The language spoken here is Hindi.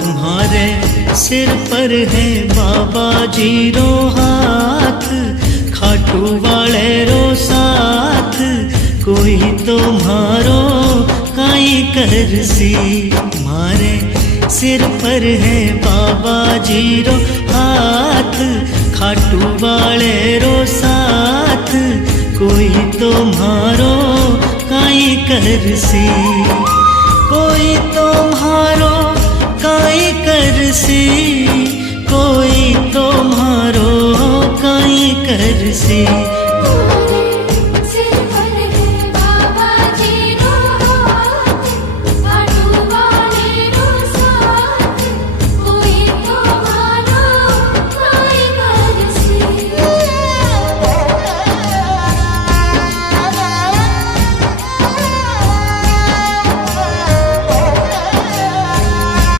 तुम्हारे सिर पर है बाबा जी रो हाथ, खाटू वाले रो साथ, कोई तुम्हारो काई करसी। तुम्हारे सिर पर है बाबा जी रो हाथ, खाटू वाले रो साथ, कोई तुम्हारो काई करसी। कोई तुम्हारो काई करसी, कोई तुम्हारो काई करसी।